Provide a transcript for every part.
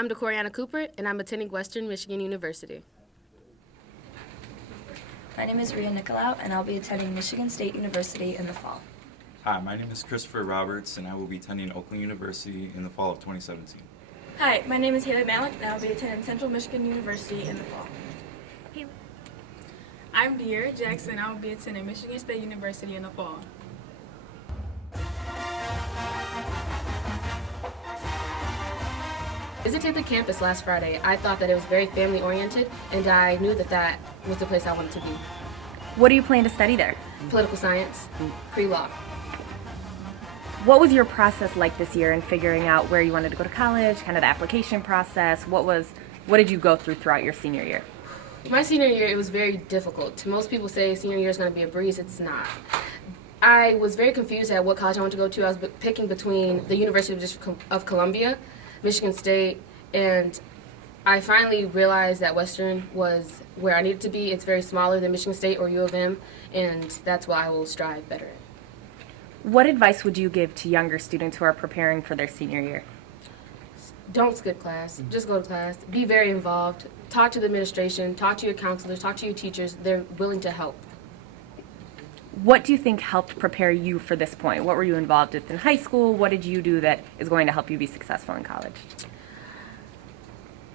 I'm DeCoriana Cooper, and I'm attending Western Michigan University. My name is Ria Nicolau, and I'll be attending Michigan State University in the fall. Hi, my name is Christopher Roberts, and I will be attending Oakland University in the fall of 2017. Hi, my name is Hazel Malik, and I'll be attending Central Michigan University in the fall. I'm De'Ara Jackson. I will be attending Michigan State University in the fall. Visiting the campus last Friday, I thought that it was very family-oriented, and I knew that that was the place I wanted to be. What do you plan to study there? Political science, pre-law. What was your process like this year in figuring out where you wanted to go to college, kind of the application process? What did you go through throughout your senior year? My senior year, it was very difficult. Most people say senior year is going to be a breeze. It's not. I was very confused at what college I wanted to go to. I was picking between the University of District of Columbia, Michigan State, and I finally realized that Western was where I needed to be. It's very smaller than Michigan State or U of M, and that's why I will strive better at. What advice would you give to younger students who are preparing for their senior year? Don't skip class. Just go to class. Be very involved. Talk to the administration. Talk to your counselors. Talk to your teachers. They're willing to help. What do you think helped prepare you for this point? What were you involved with in high school? What did you do that is going to help you be successful in college?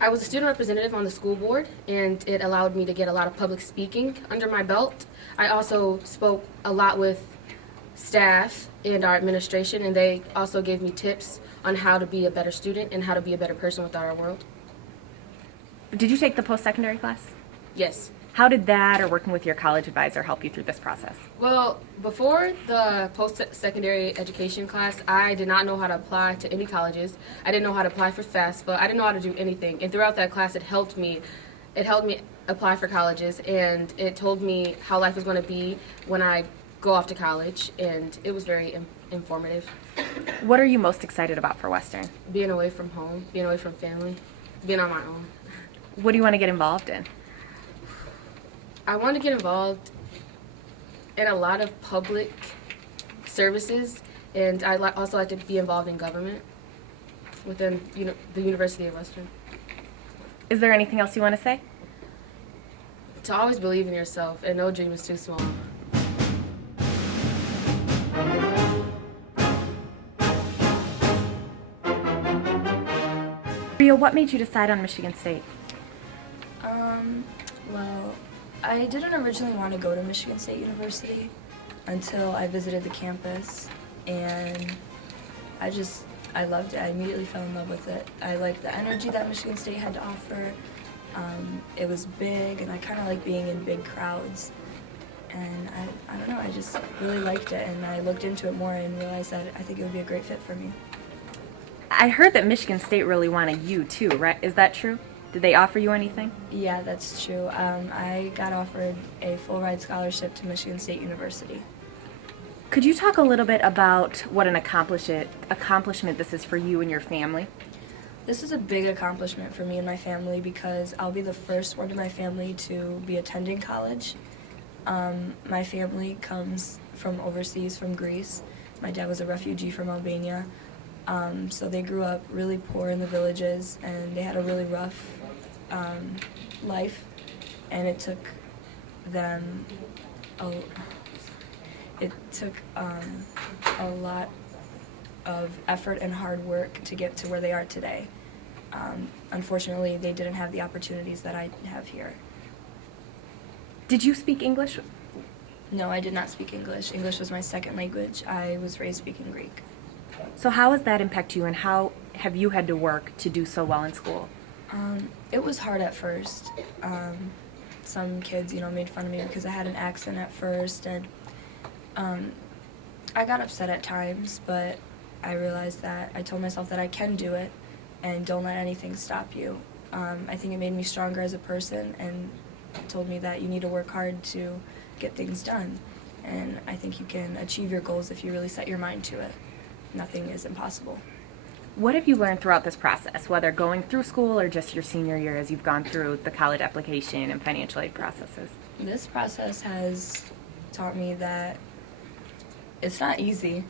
I was a student representative on the school board, and it allowed me to get a lot of public speaking under my belt. I also spoke a lot with staff and our administration, and they also gave me tips on how to be a better student and how to be a better person within our world. Did you take the post-secondary class? Yes. How did that or working with your college advisor help you through this process? Well, before the post-secondary education class, I did not know how to apply to any colleges. I didn't know how to apply for FAFSA. I didn't know how to do anything. And throughout that class, it helped me. It helped me apply for colleges, and it told me how life was going to be when I go off to college, and it was very informative. What are you most excited about for Western? Being away from home, being away from family, being on my own. What do you want to get involved in? I want to get involved in a lot of public services, and I also like to be involved in government within the University of Western. Is there anything else you want to say? To always believe in yourself, and no dream is too small. Rio, what made you decide on Michigan State? Well, I didn't originally want to go to Michigan State University until I visited the campus, and I loved it. I immediately fell in love with it. I liked the energy that Michigan State had to offer. It was big, and I kind of like being in big crowds. And I don't know, I just really liked it, and I looked into it more and realized that I think it would be a great fit for me. I heard that Michigan State really wanted you too, right? Is that true? Did they offer you anything? Yeah, that's true. I got offered a full-ride scholarship to Michigan State University. Could you talk a little bit about what an accomplishment this is for you and your family? This is a big accomplishment for me and my family because I'll be the first one in my family to be attending college. My family comes from overseas, from Greece. My dad was a refugee from Albania. So they grew up really poor in the villages, and they had a really rough life, and it took them a lot of effort and hard work to get to where they are today. Unfortunately, they didn't have the opportunities that I have here. Did you speak English? No, I did not speak English. English was my second language. I was raised speaking Greek. So how has that impacted you, and how have you had to work to do so well in school? It was hard at first. Some kids, made fun of me because I had an accent at first, and I got upset at times, but I realized that I told myself that I can do it, and don't let anything stop you. I think it made me stronger as a person, and told me that you need to work hard to get things done. And I think you can achieve your goals if you really set your mind to it. Nothing is impossible. What have you learned throughout this process, whether going through school or just your senior year as you've gone through the college application and financial aid processes? This process has taught me that it's not easy,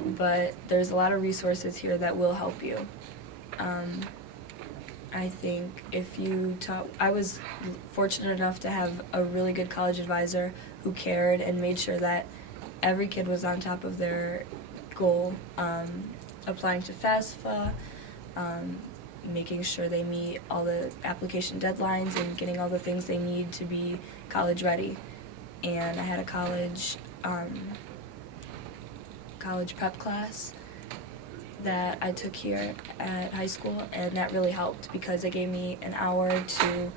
but there's a lot of resources here that will help you. I think if you talk, I was fortunate enough to have a really good college advisor who cared and made sure that every kid was on top of their goal, applying to FAFSA, making sure they meet all the application deadlines and getting all the things they need to be college ready. And I had a college prep class that I took here at high school, and that really helped because it gave me an hour to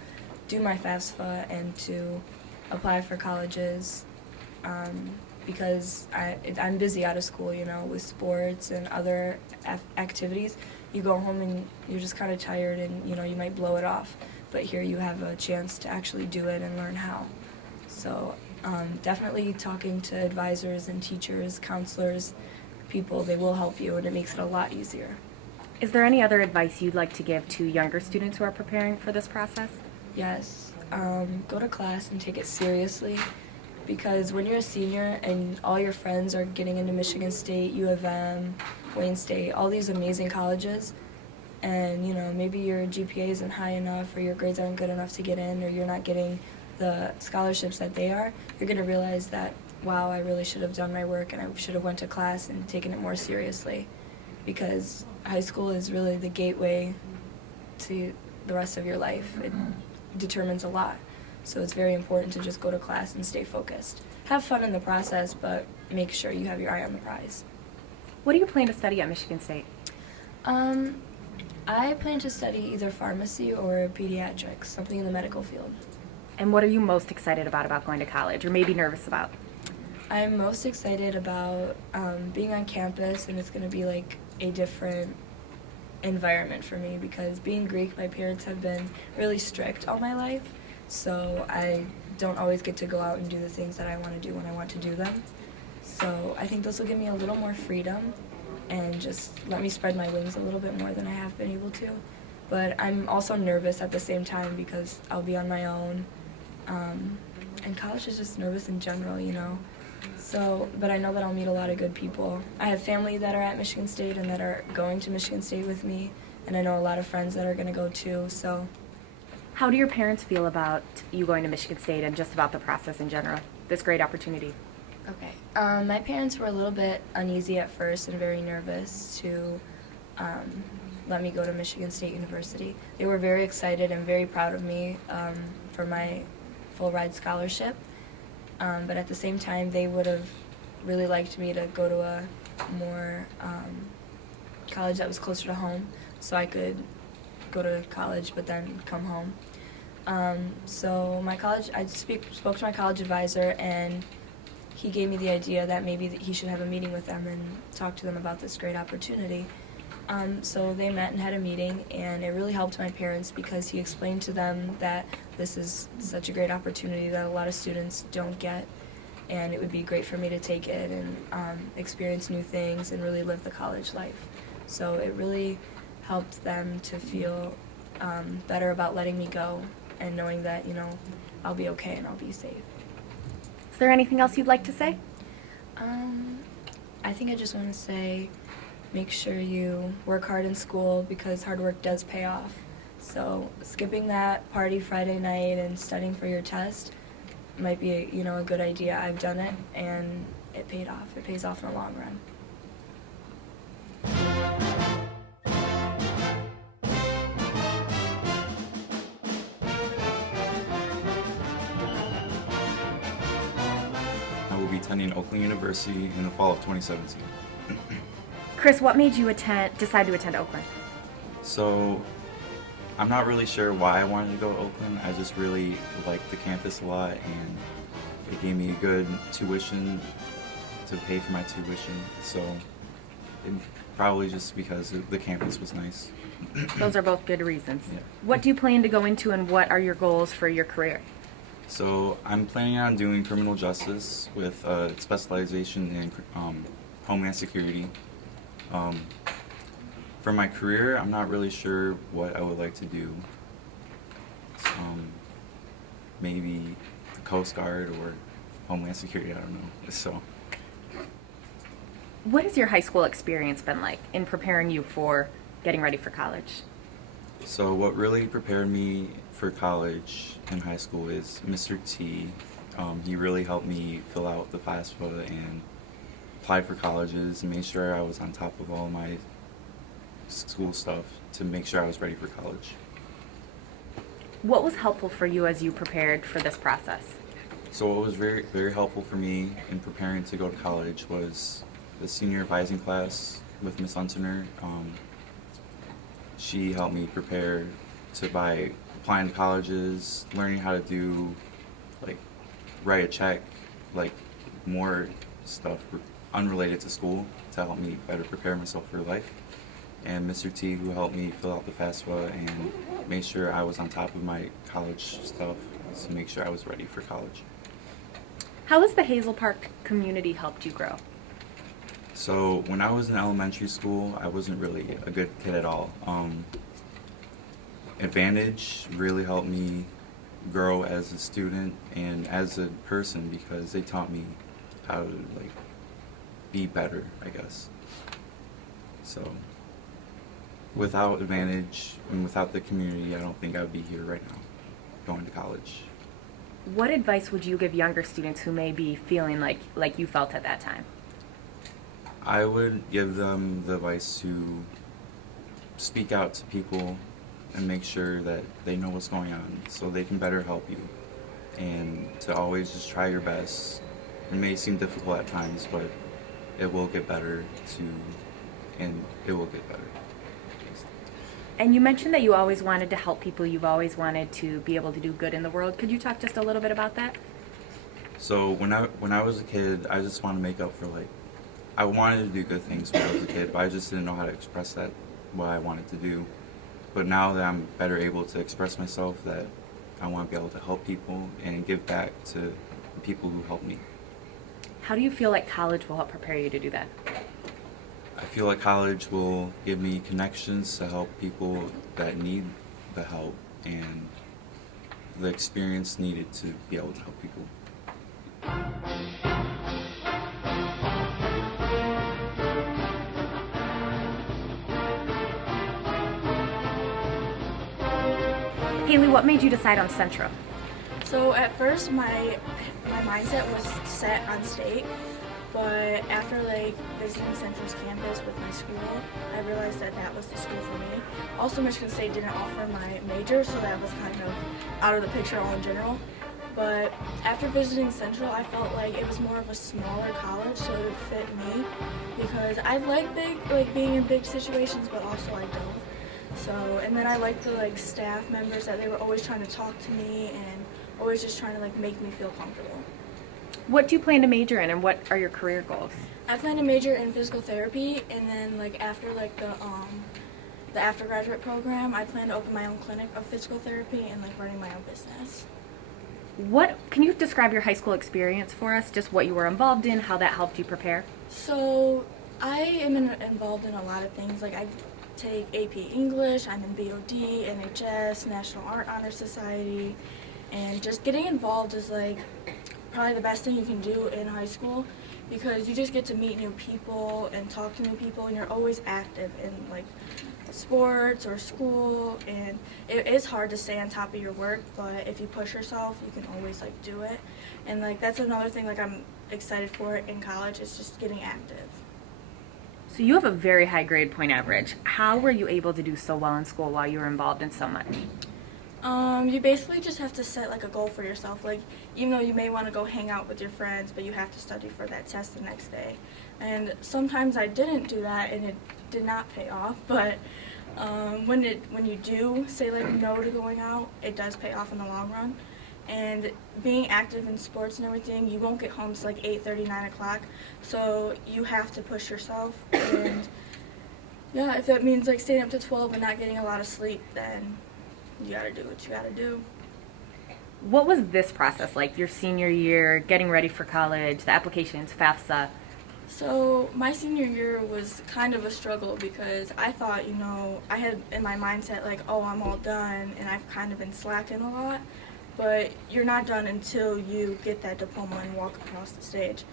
do my FAFSA and to apply for colleges, because I'm busy out of school, you know, with sports and other activities. You go home and you're just kind of tired and, you know, you might blow it off. But here you have a chance to actually do it and learn how. So definitely talking to advisors and teachers, counselors, people, they will help you, and it makes it a lot easier. Is there any other advice you'd like to give to younger students who are preparing for this process? Yes, go to class and take it seriously, because when you're a senior and all your friends are getting into Michigan State, U of M, Wayne State, all these amazing colleges, and you know, maybe your GPA isn't high enough or your grades aren't good enough to get in, or you're not getting the scholarships that they are, you're going to realize that, wow, I really should have done my work and I should have went to class and taken it more seriously, because high school is really the gateway to the rest of your life. It determines a lot. So it's very important to just go to class and stay focused. Have fun in the process, but make sure you have your eye on the prize. What do you plan to study at Michigan State? I plan to study either pharmacy or pediatrics, something in the medical field. And what are you most excited about going to college, or maybe nervous about? I'm most excited about being on campus, and it's going to be like a different environment for me, because being Greek, my parents have been really strict all my life, so I don't always get to go out and do the things that I want to do when I want to do them. So I think this will give me a little more freedom and just let me spread my wings a little bit more than I have been able to. But I'm also nervous at the same time because I'll be on my own. And college is just nervous in general, you know. So, but I know that I'll meet a lot of good people. I have family that are at Michigan State and that are going to Michigan State with me, and I know a lot of friends that are going to go too, so. How do your parents feel about you going to Michigan State and just about the process in general, this great opportunity? Okay. My parents were a little bit uneasy at first and very nervous to let me go to Michigan State University. They were very excited and very proud of me for my full ride scholarship. But at the same time, they would have really liked me to go to a more college that was closer to home, so I could go to college but then come home. So my college, I spoke to my college advisor, and he gave me the idea that maybe he should have a meeting with them and talk to them about this great opportunity. So they met and had a meeting, and it really helped my parents because he explained to them that this is such a great opportunity that a lot of students don't get, and it would be great for me to take it and experience new things and really live the college life. So it really helped them to feel better about letting me go and knowing that, you know, I'll be okay and I'll be safe. Is there anything else you'd like to say? I think I just want to say, make sure you work hard in school because hard work does pay off. So skipping that party Friday night and studying for your test might be a good idea. I've done it and it paid off. It pays off in the long run. I will be attending Oakland University in the fall of 2017. Chris, what made you decide to attend Oakland? So, I'm not really sure why I wanted to go to Oakland. I just really liked the campus a lot, and it gave me a good tuition to pay for my tuition. So, probably just because the campus was nice. Those are both good reasons. Yeah. What do you plan to go into, and what are your goals for your career? So, I'm planning on doing criminal justice with a specialization in Homeland Security. For my career, I'm not really sure what I would like to do. Maybe the Coast Guard or Homeland Security, I don't know. So, What has your high school experience been like in preparing you for getting ready for college? So what really prepared me for college in high school is Mr. T. He really helped me fill out the FAFSA and applied for colleges and made sure I was on top of all my school stuff to make sure I was ready for college. What was helpful for you as you prepared for this process? So what was very, very helpful for me in preparing to go to college was the senior advising class with Miss Unsener. She helped me prepare by applying to colleges, learning how to do, like, write a check, like, more stuff unrelated to school to help me better prepare myself for life. And Mr. T, who helped me fill out the FAFSA and make sure I was on top of my college stuff to make sure I was ready for college. How has the Hazel Park community helped you grow? So when I was in elementary school, I wasn't really a good kid at all. Advantage really helped me grow as a student and as a person because they taught me how to be better, I guess. So without Advantage and without the community, I don't think I would be here right now, going to college. What advice would you give younger students who may be feeling like you felt at that time? I would give them the advice to speak out to people and make sure that they know what's going on so they can better help you. And to always just try your best. It may seem difficult at times, but it will get better and it will get better. And you mentioned that you always wanted to help people. You've always wanted to be able to do good in the world. Could you talk just a little bit about that? So when I was a kid, I just wanted to make up for I wanted to do good things when I was a kid, but I just didn't know how to express what I wanted to do. But now that I'm better able to express myself, that I want to be able to help people and give back to the people who helped me. How do you feel like college will help prepare you to do that? I feel like college will give me connections to help people that need the help and the experience needed to be able to help people. Haley, what made you decide on Central? So at first my mindset was set on state, but after visiting Central's campus with my school, I realized that was the school for me. Also, Michigan State didn't offer my major, so that was kind of out of the picture all in general. But after visiting Central, I felt like it was more of a smaller college, so it would fit me because I like being in big situations, but also I don't. So, and then I liked the staff members that they were always trying to talk to me and always just trying to make me feel comfortable. What do you plan to major in, and what are your career goals? I plan to major in physical therapy, and then after the aftergraduate program, I plan to open my own clinic of physical therapy and running my own business. What can you describe your high school experience for us? Just what you were involved in, how that helped you prepare? So I am involved in a lot of things. I take AP English, I'm in BOD, NHS, National Art Honor Society, and just getting involved is probably the best thing you can do in high school because you just get to meet new people and talk to new people, and you're always active in sports or school, and it is hard to stay on top of your work, but if you push yourself, you can always do it. And that's another thing I'm excited for in college is just getting active. So you have a very high grade point average. How were you able to do so well in school while you were involved in so much? You basically just have to set a goal for yourself. Even though you may want to go hang out with your friends, but you have to study for that test the next day. And sometimes I didn't do that, and it did not pay off. But when you do say no to going out, it does pay off in the long run. And being active in sports and everything, you won't get home till 8:30, 9 o'clock. So you have to push yourself. And yeah, if that means staying up to 12 and not getting a lot of sleep, then you gotta do what you gotta do. What was this process like, your senior year, getting ready for college, the applications, FAFSA? So my senior year was kind of a struggle because I thought, I had in my mindset oh, I'm all done, and I've kind of been slacking a lot. But you're not done until you get that diploma and walk across the stage.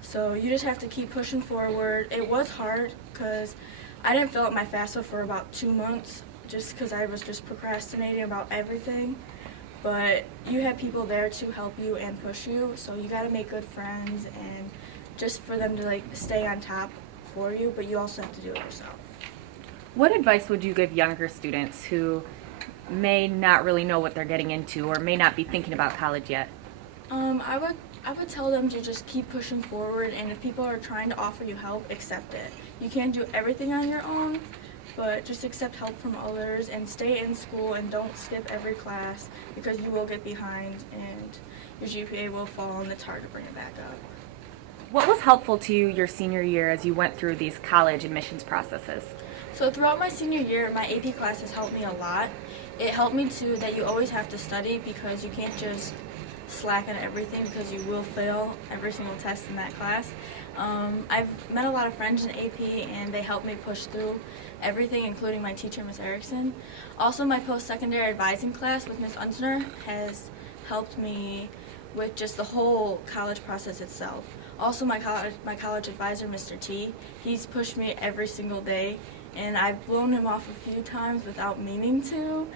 So you just have to keep pushing forward. It was hard because I didn't fill out my FAFSA for about 2 months, just because I was just procrastinating about everything. But you have people there to help you and push you, so you got to make good friends and just for them to like stay on top for you, but you also have to do it yourself. What advice would you give younger students who may not really know what they're getting into or may not be thinking about college yet? I would tell them to just keep pushing forward, and if people are trying to offer you help, accept it. You can't do everything on your own, but just accept help from others and stay in school and don't skip every class because you will get behind and your GPA will fall and it's hard to bring it back up. What was helpful to you your senior year as you went through these college admissions processes? So throughout my senior year, my AP classes helped me a lot. It helped me too that you always have to study because you can't just slack on everything because you will fail every single test in that class. I've met a lot of friends in AP and they helped me push through everything, including my teacher, Ms. Erickson. Also, my post-secondary advising class with Ms. Unsner has helped me with just the whole college process itself. Also, my college advisor, Mr. T, he's pushed me every single day, and I've blown him off a few times without meaning to,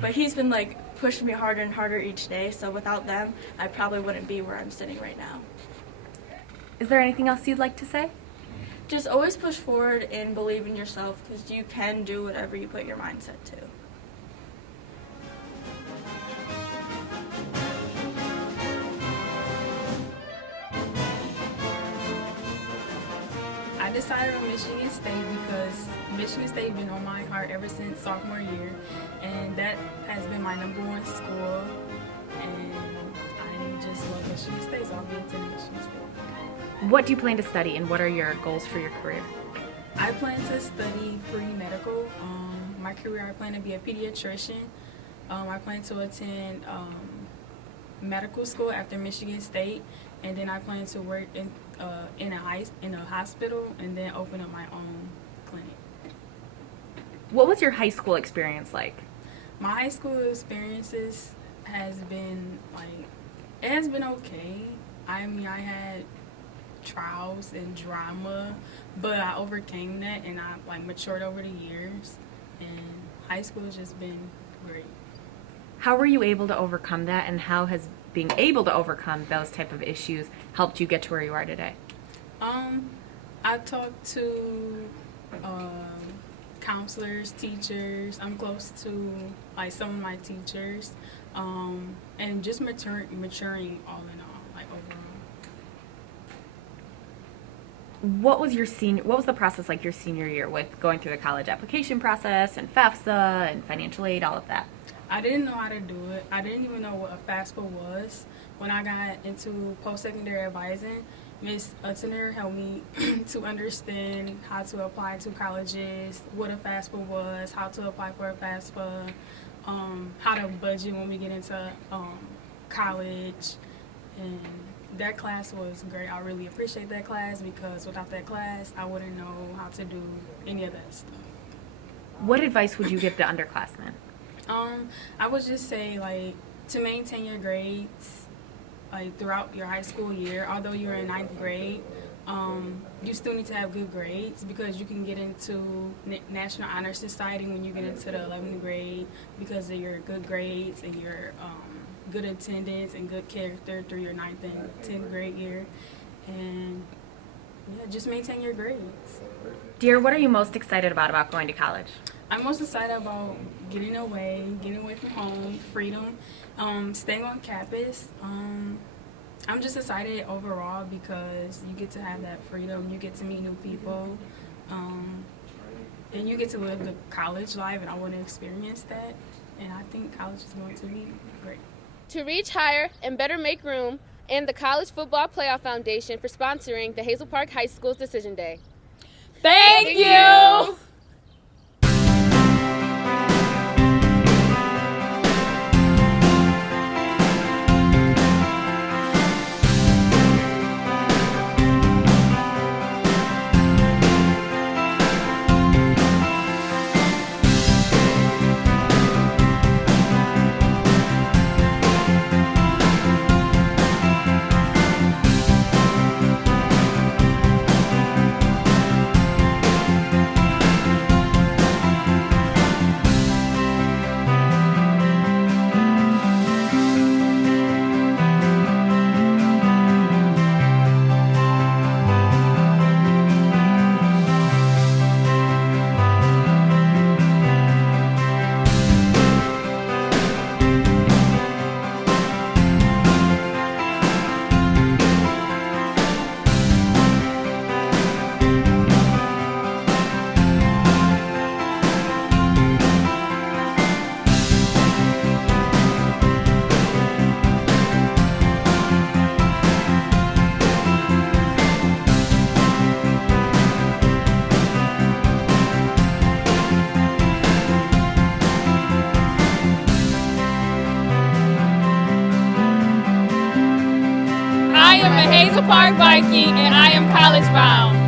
but he's been like pushing me harder and harder each day, so without them, I probably wouldn't be where I'm sitting right now. Is there anything else you'd like to say? Just always push forward and believe in yourself because you can do whatever you put your mindset to. I decided on Michigan State because Michigan State been on my heart ever since sophomore year, and that has been my #1 school, and I just love Michigan State, so I'll be attending Michigan State. What do you plan to study and what are your goals for your career? I plan to study pre-medical. My career, I plan to be a pediatrician. I plan to attend medical school after Michigan State, and then I plan to work in a hospital and then open up my own clinic. What was your high school experience like? My high school experiences has been it has been okay. I mean, I had trials and drama, but I overcame that and I matured over the years, and high school has just been great. How were you able to overcome that, and how has being able to overcome those type of issues helped you get to where you are today? I talked to counselors, teachers. I'm close to some of my teachers, and just maturing all in all, overall. What was the process like your senior year with going through the college application process and FAFSA and financial aid, all of that? I didn't know how to do it. I didn't even know what a FAFSA was. When I got into post-secondary advising, Ms. Utzner helped me to understand how to apply to colleges, what a FAFSA was, how to apply for a FAFSA, how to budget when we get into college, and that class was great. I really appreciate that class because without that class, I wouldn't know how to do any of that stuff. What advice would you give to underclassmen? I would just say to maintain your grades throughout your high school year. Although you're in 9th grade, you still need to have good grades because you can get into National Honor Society when you get into the 11th grade because of your good grades and your good attendance and good character through your 9th and 10th grade year. And yeah, just maintain your grades. Dear, what are you most excited about going to college? I'm most excited about getting away from home, freedom, staying on campus. I'm just excited overall because you get to have that freedom, you get to meet new people, and you get to live the college life, and I want to experience that, and I think college is going to be great. To reach higher and better make room, and the College Football Playoff Foundation for sponsoring the Hazel Park High School's Decision Day. Thank you! am a Hazel Park Viking, and I am college bound.